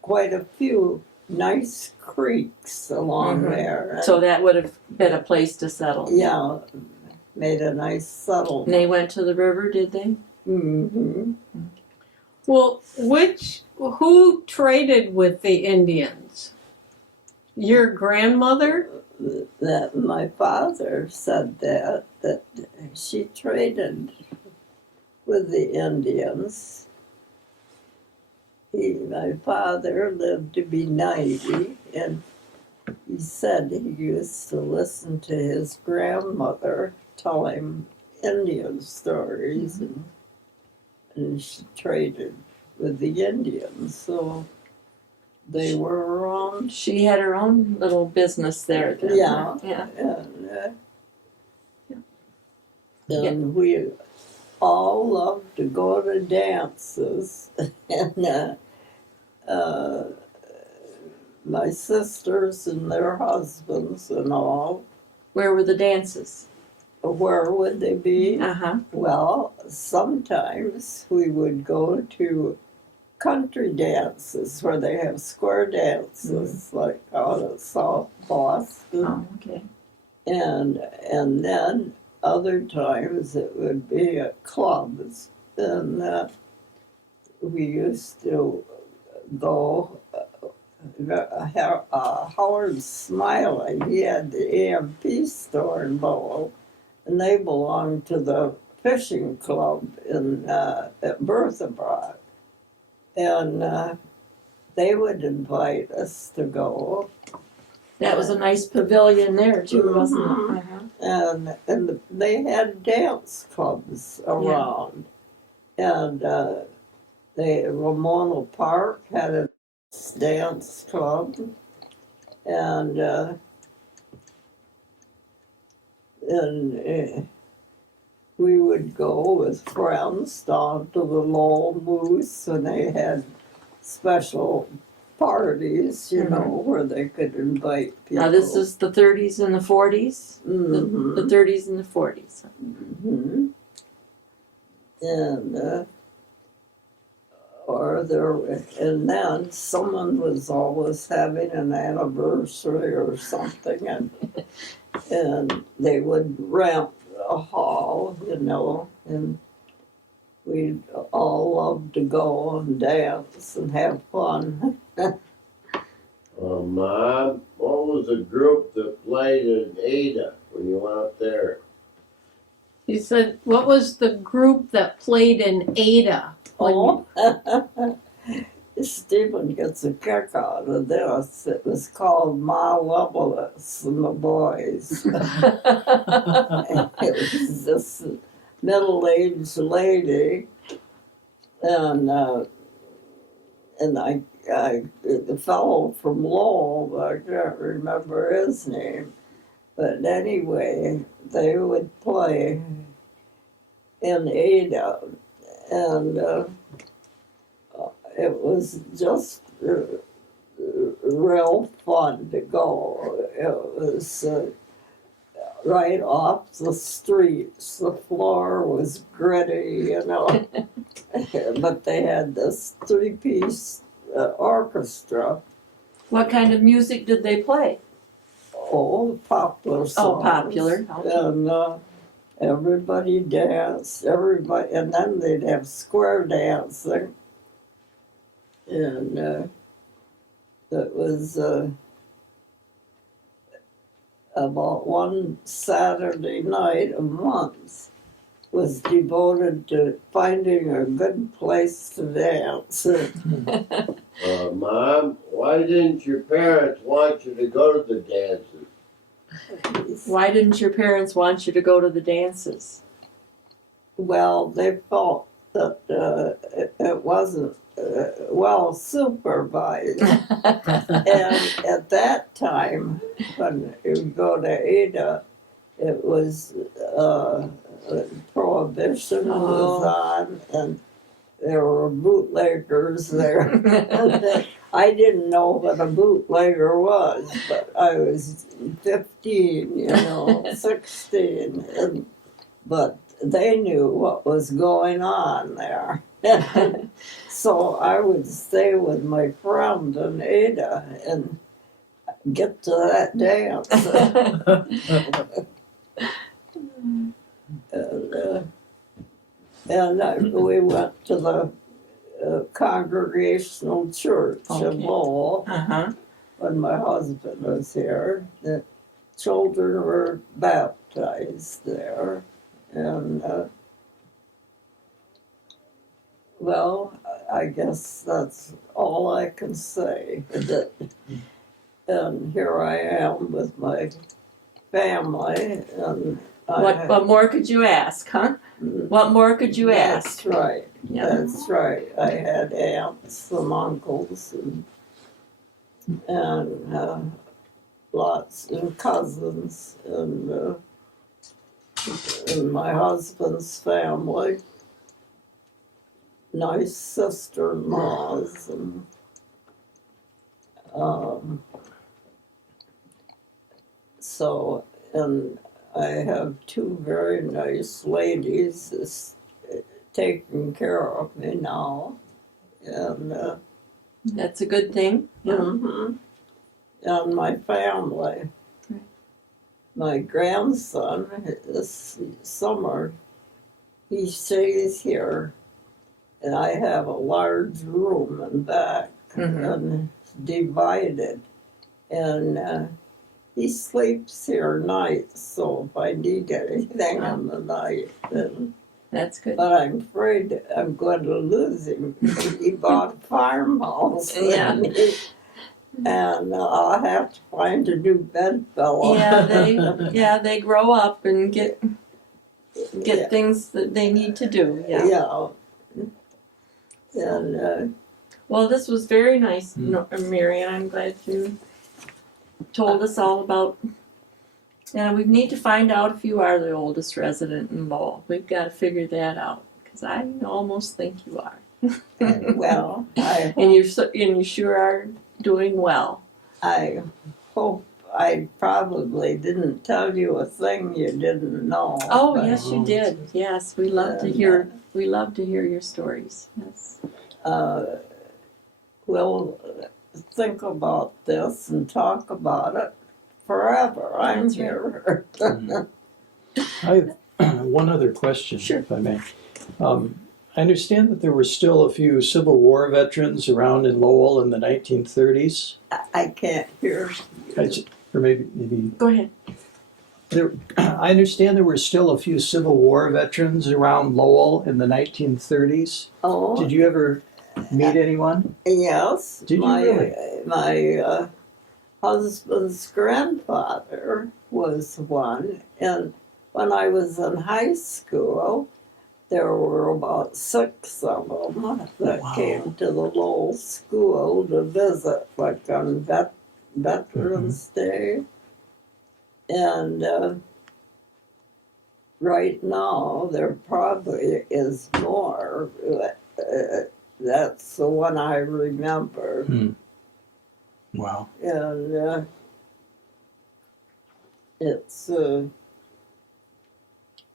quite a few nice creeks along Mhm. there. So that would have been a place to settle. Yeah, made a nice settlement. And they went to the river, did they? Mm-hmm. Well, who traded with the Indians? Your grandmother? That my father said that she traded with the Indians. My father lived to be 90, and he said he used to listen to his grandmother tell him Indian stories, and she traded with the Indians, so they were around. She had her own little business there. Then. Yeah. Yeah. And we all loved to go to dances, and my sisters and their husbands and all. Where were the dances? Where would they be? Uh-huh. Well, sometimes we would go to country dances where they have square dances, like out of South Boston. Oh, okay. And then other times it would be at clubs, and we used to go. Howard Smiley, he had the AMP store in Lowell, and they belonged to the fishing club at Bertha, and they would invite us to go. That was a nice pavilion there too, wasn't Mhm. it? Uh-huh. And they had dance clubs around, and Ramona Park had a dance club, and we would go with friends down to the Lowell Moose, and they had special parties, where they could invite people. Now this is the 30s and the 40s? Mhm. The 30s and the 40s. Mm-hmm. And and then someone was always having an anniversary or something, and they would rent a hall, and we'd all love to go and dance and have fun. Mom, what was the group that played in Ada when you went up there? You said, what was the group that played in Ada? Oh, Stephen gets a kick out of this. It was called Ma Lovelace and the Boys. It was this middle-aged lady, and the fellow from Lowell, I can't remember his name, but anyway, they would play in Ada, and it was just real fun to go. It was right off the streets. The floor was gritty, but they had this three-piece orchestra. What kind of music did they play? Oh, popular songs. Oh, popular. Okay. And everybody danced, and then they'd have square dancing. And it was about one Saturday night a month was devoted to finding a good place to dance. Mom, why didn't your parents want you to go to the dances? Why didn't your parents want you to go to the dances? Well, they felt that it wasn't well supervised. And at that time, when you go to Ada, it was Prohibition was on, and there were bootleggers there. I didn't know what a bootlegger was, but I was 15, 16, but they knew what was going on there. So I would stay with my friend and Ada and get to that dance. We went to the Congregational Church Okay. in Lowell Uh-huh. when my husband was here. The children were baptized there. And, well, I guess that's all I can say. And here I am with my family. And What more could you ask, huh? What more could you ask? That's right. Yeah. That's right. I had aunts and uncles and lots and cousins and my husband's family, nice sister-in-laws and so and I have two very nice ladies taking care of me now, and That's a good thing. and my family. Right. My grandson this summer, he stays here, and I have a large room in back and divided, and he sleeps here nights. So if I need anything in the night, then. That's good. But I'm afraid I'm going to lose him. He bought a farmhouse. Yeah. And I'll have to find a new bedfellow. Yeah, they grow up and get Yeah. things that they need to do. Yeah. Yeah. And Well, this was very nice, Marian. I'm glad you told us all about. And we need to find out if you are the oldest resident in Lowell. We've got to figure that out because I almost think you are. well, And you sure are doing well. I hope I probably didn't tell you a thing you didn't know. Oh, but, yes, you did. Yes, we love to hear. We love to hear your stories. Yes. We'll think about this and talk about it forever. I'm That's right. here. I have one other question, Sure. if I may. I understand that there were still a few Civil War veterans around in Lowell in the 1930s. I can't hear. Or maybe Go ahead. I understand there were still a few Civil War veterans around Lowell in the 1930s. Oh, Did you ever meet anyone? yes. Did you really? My husband's grandfather was one, and when I was in high school, there were about 6 of them that Wow. came to the Lowell school to visit, like on Veterans Day. And right now, there probably is more. That's the one I remember. Wow. And it's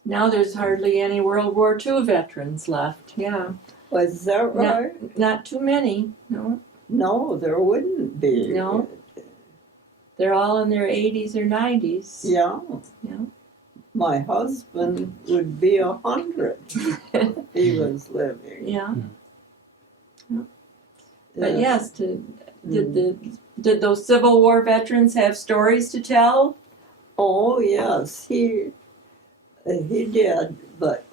Now there's hardly any World War II veterans left. Yeah. was that right? Not too many. No. No, there wouldn't be. No. They're all in their 80s or 90s. Yeah. Yeah. My husband would be 100 if he was living. Yeah. But yes, did those Civil War veterans have stories to tell? Oh yes, he did, but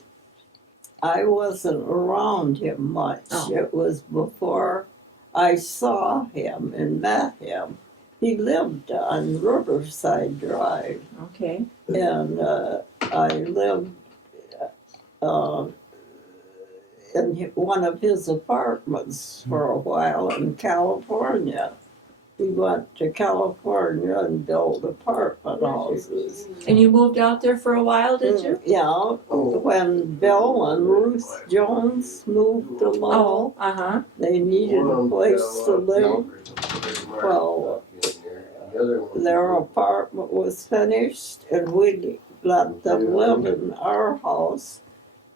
I wasn't around him much. Oh. It was before I saw him and met him. He lived on Riverside Drive, Okay. and I lived in one of his apartments for a while in California. We went to California and built apartment houses. And you moved out there for a while, did you? Yeah, when Bill and Ruth Jones moved to Lowell, Uh-huh. they needed a place to live. Well, their apartment was finished, and we let them live in our house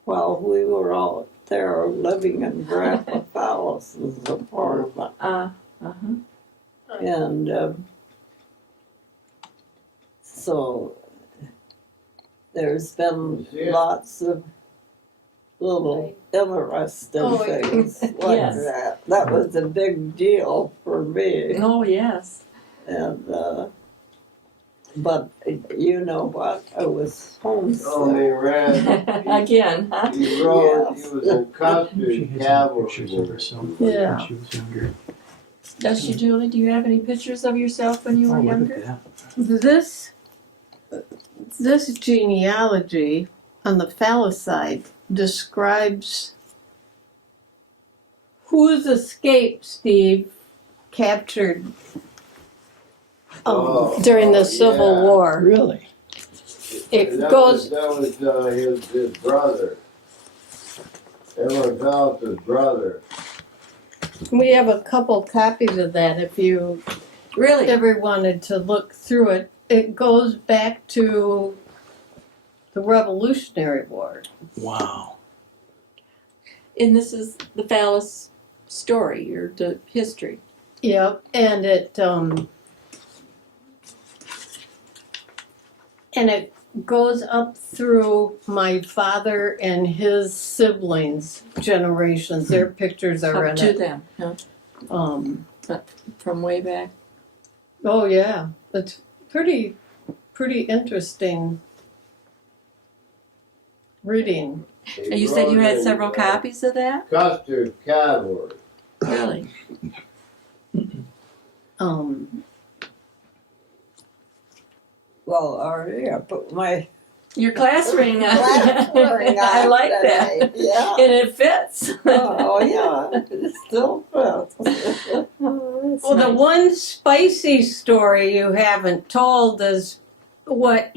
while we were out there living in Grandpa Fallas's apartment. And so there's been Yeah. lots of little interesting Oh, things like Yes. that. That was a big deal for me. Oh, yes. And but you know what? I was homesick. Oh, me ran. Again, huh? He rode, Yes. he was in She custard has some cavalry. pictures of herself Yeah. when she was younger. Does she, Julie? Do you have any pictures of yourself when you Oh, were look younger? at that. This genealogy on the phallus side describes whose escape Steve captured during the Civil yeah. War. Really? It That goes. was his brother. Everyone thought his brother. We have a couple copies of that if you Really? ever wanted to look through it. It goes back to the Revolutionary War. Wow. And this is the phallus story or the history. Yep, and it goes up through my father and his siblings' generations. Their pictures are Up in to it. them, huh? From way back. Oh yeah, it's pretty interesting reading. He And you said you rode had in, several copies of that? Custard cavalry. Really? Well, Artie, I put my Your class ring on. class ring I on like today. that. Yeah. And it fits. Oh yeah, it still fits. Oh, that's Well, the nice. one spicy story you haven't told is what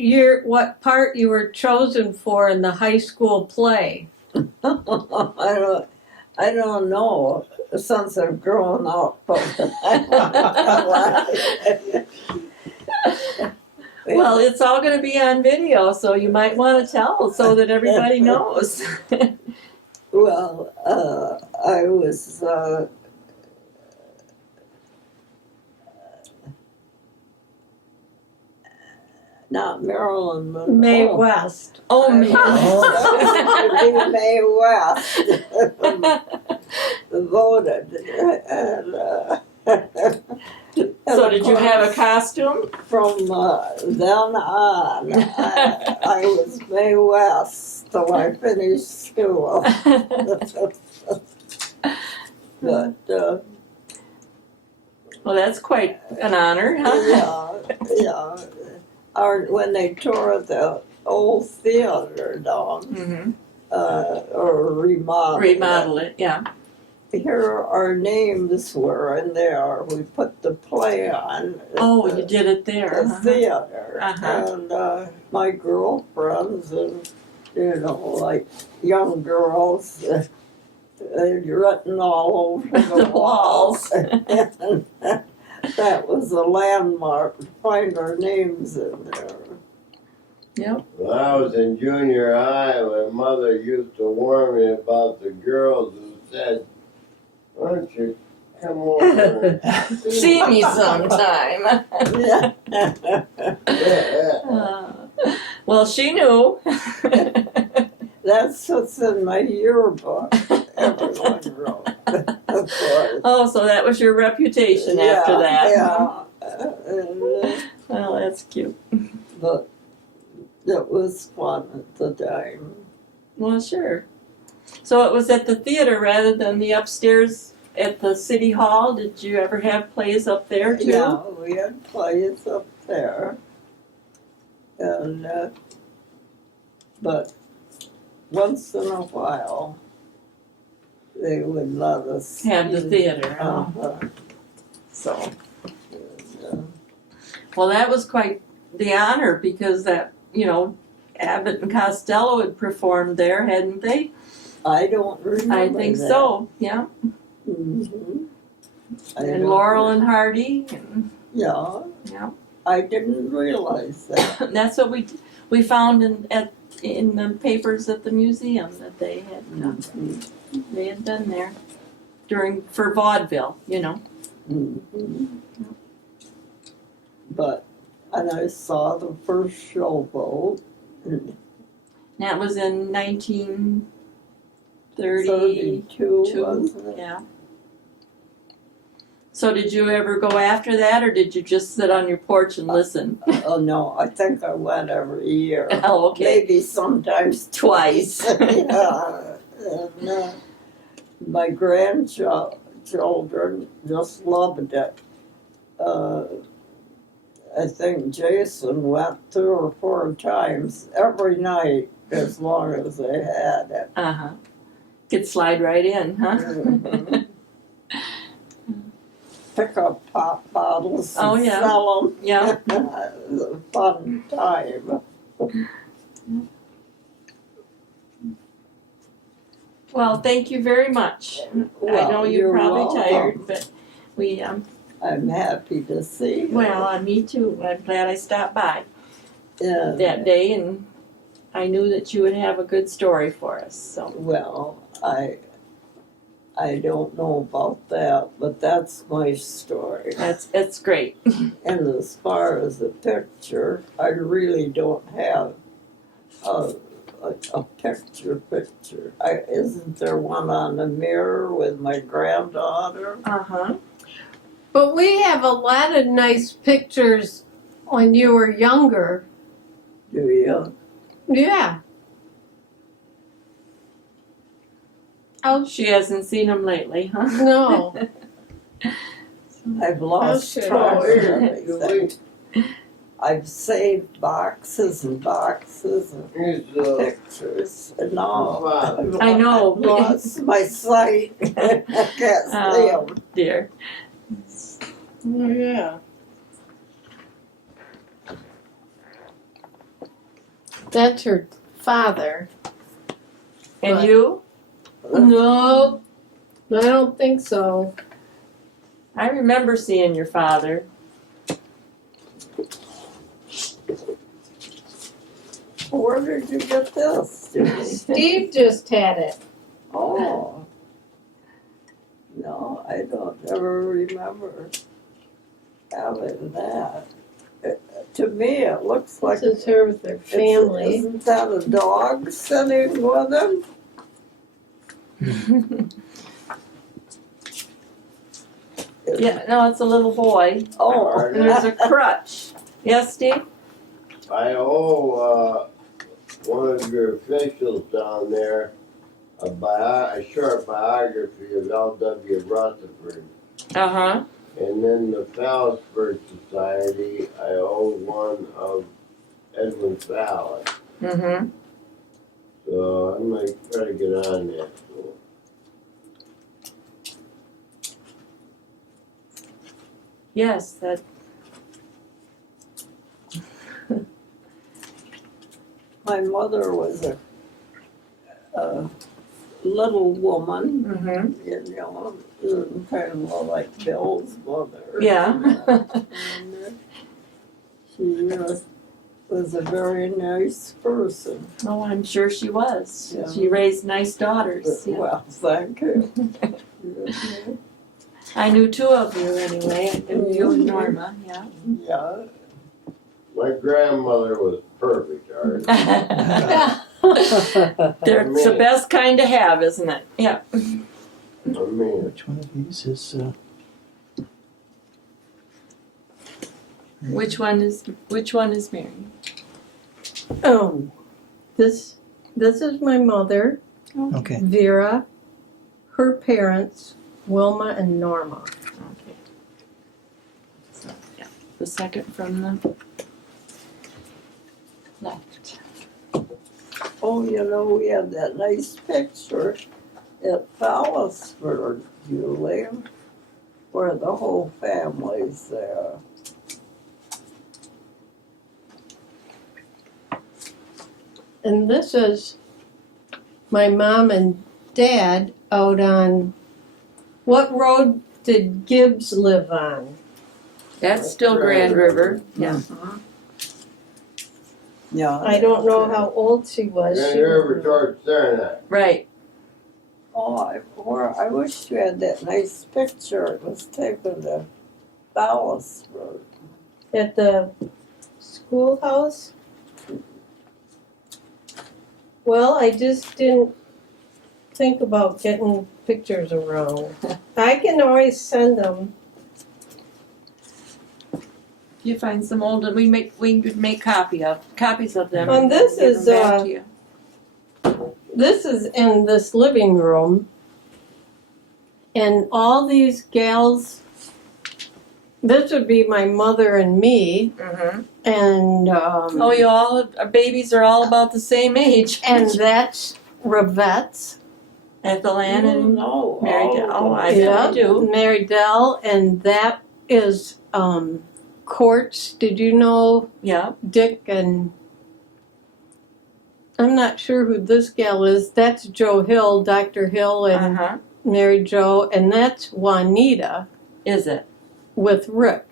part you were chosen for in the high school play. I don't know since I've grown up. Well, it's all going to be on video, so you might want to tell so that everybody knows. Well, I was not Marilyn Monroe. May West. Oh, I man. was May West voted. So did you have a costume? From then on, I was May West till I finished school. But Well, that's quite an honor, huh? yeah. When they tore the old theater down, Mm-hmm. or remodeled Remodel it, yeah. here our names were in there. We put the play on. Oh, the, you did it there. the theater. Uh-huh. And my girlfriends and, like young girls, they'd written all over the walls. And that was a landmark to find our names in there. Yep. When I was in junior high, my mother used to warn me about the girls who said, "Why don't you come over and See me sometime. Yeah. Well, she knew. That's what's in my yearbook. Everyone wrote, of course. Oh, so that was your reputation after that. Yeah. Well, that's cute. But it was fun at the time. Well, sure. So it was at the theater rather than the upstairs at the city hall. Did you ever have plays up there too? Yeah, we had plays up there. And, but once in a while, they would let us Have the theater. Oh, Uh-huh. so. And, Well, that was quite the honor because that, Abbott and Costello had performed there, hadn't they? I don't remember I think that. so, yeah. Mm-hmm. And Laurel and Hardy. And, Yeah, yeah. I I didn't realize that. That's what we found in the papers at the museum that they had been there for vaudeville, Mhm. But, and I saw the first showboat. That was in 1932, 32, wasn't it? yeah. So did you ever go after that, or did you just sit on your porch and listen? Oh, no, I think I went every year. Oh, okay. Maybe sometimes twice. Yeah. And, my grandchildren just loved it. I think Jason went 3 or 4 times every night as long as they had it. Uh-huh. Could slide right in, huh? Mhm. Pick up pop bottles and Oh, yeah. sell them. Yeah. It was a fun time. Well, thank you very much. I know Well, you're probably welcome. tired, but we, I'm happy to see you. me too. I'm glad I stopped by And, that day, and I knew that you would have a good story for us, so. well, I don't know about that, but that's my story. It's great. And as far as the picture, I really don't have a picture. Isn't there one on the mirror with my granddaughter? Uh-huh. But we have a lot of nice pictures when you were younger. Do you? Yeah. Oh, She hasn't seen them lately, huh? no. I've lost Okay. track of Julie, everything. I've saved boxes and boxes of here's pictures, and now I know. I've lost my sight. I can't see Oh. them. Dear. Oh, yeah. That's her father. And What? you? No, I don't think so. I remember seeing your father. Where did you get this? Steve just had it. Oh. No, I don't ever remember having that. To me, it looks like This is her with her family. Isn't that a dog sitting with him? Yeah, no, it's a little boy. Oh, And there's a crutch. Yes, Steve? I owe one of your officials down there a short biography of L.W. Rutherford. Uh-huh. And then the Fallasburg Society, I owe one of Edwin Fallas. Mm-hmm. So I might try to get on that. Yes, that. my mother was a little woman, Mm-hmm. kind of like Bill's mother. Yeah. And, she was a very nice person. Oh, I'm sure she was. Yeah. She raised nice daughters. Yeah. Well, thank you. I knew 2 of you anyway. I knew you and Norma, yeah. Yeah. My grandmother was perfect, Art. They're it's the best kind to have, isn't it? Yeah. I mean, Which one of these is? Which one is Mary? Oh, this is my mother, Okay. Vera, her parents, Wilma and Norma. Okay. So, yeah, the second from the left. Oh, we had that nice picture at Fallasburg, Julie, where the whole family's there. And this is my mom and dad out on, what road did Gibbs live on? That's still Grand River. Yeah. Yeah. I don't know how old she was. Grand She River was towards Saranac. Right. Oh, I wish you had that nice picture. It was taken to Fallasburg. at the schoolhouse. Well, I just didn't think about getting pictures around. I can always send them. If you find some old, we could make copies of them. And this give is, them back to you. This is in this living room, and all these gals. This would be my mother and me, Mhm. and Oh, you all, our babies are all about the same age. and that's Revette's. Ethel Ann and No, Mary all Dell. Oh, I of bet them. you do. Mary Dell, and that is Courts. Did you know Yeah. Dick and I'm not sure who this gal is. That's Joe Hill, Dr. Hill, and Uh-huh. Mary Jo, and that's Juanita Is it? with Rick.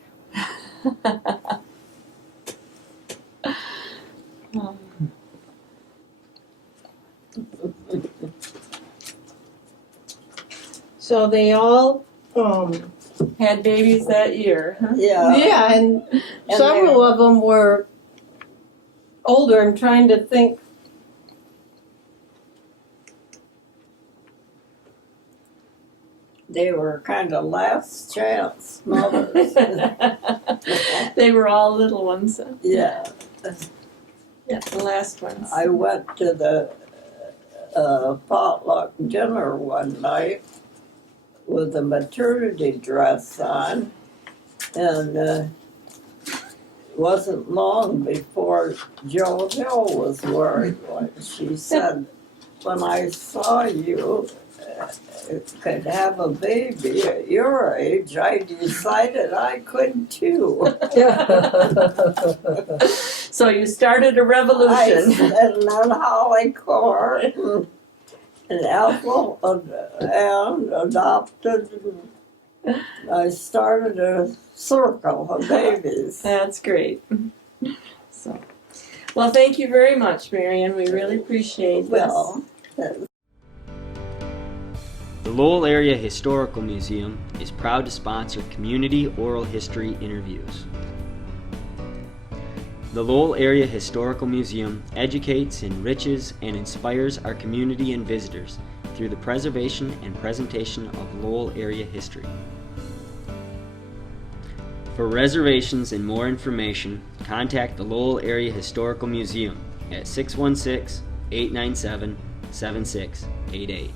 So they all, Had babies that year. Huh? Yeah. yeah, and several of them were older. I'm trying to think. They were kind of last chance mothers. They were all little ones. Yeah. Yeah, the last ones. I went to the potluck dinner one night with a maternity dress on, and it wasn't long before Joe Hill was wearing one. She said, when I saw you could have a baby at your age, I decided I could too. So you started a I revolution. said, and Holly Court and Ethel and adopted. I started a circle of babies. That's great. So, well, thank you very much, Marian. We really appreciate this. Well, The Lowell Area Historical Museum is proud to sponsor community oral history interviews. The Lowell Area Historical Museum educates, enriches, and inspires our community and visitors through the preservation and presentation of Lowell area history. For reservations and more information, contact the Lowell Area Historical Museum at 616-897-7688.